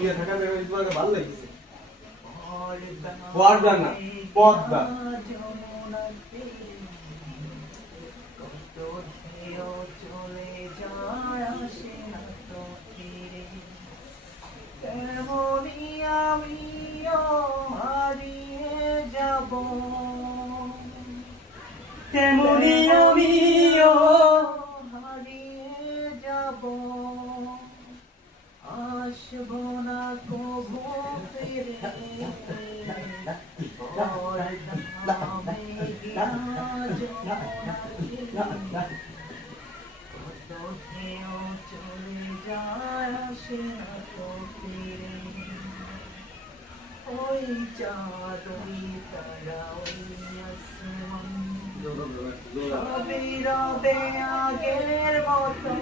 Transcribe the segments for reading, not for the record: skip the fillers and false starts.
দিয়ে থাকা জায়গায় তোমাকে ভালো লাগছে পর্দা না পর্দা চলে যায় আসে না তো ফিরে তেমনি আমিও হারিয়ে যাব তেমনি আমিও হারিয়ে যাব আসবো না কবু ফিরে চলে যায় আসে না তো ফিরে ওই চাঁদ ওই তারা ওই আসমান সবই রবে আগের মতো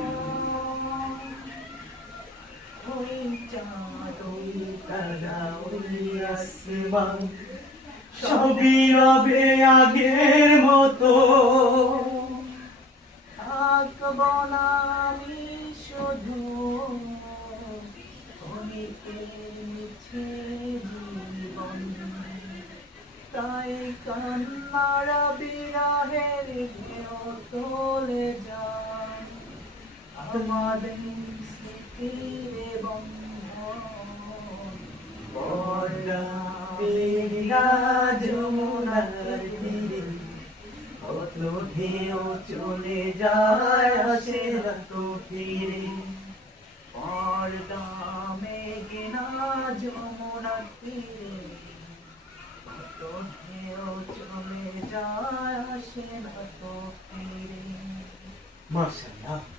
ওই চাঁদ ওই তারা ওই আসমান সবই রবে আগের মতো থাকবো না আমি শুধু অনেকের মিছে জীবন তাই কান্নার বিরহের ঢেউ তোলে যায় আমাদের স্মৃতির বন্ধন পর্দা মেঘনা যমুনার তীরে কত ঢেউ চলে যায় আসে না তো ফিরে পর্দা মেঘনা যমুনার তীরে কত ঢেউ চলে যায় আসে না তো ফিরে মাশাআল্লাহ।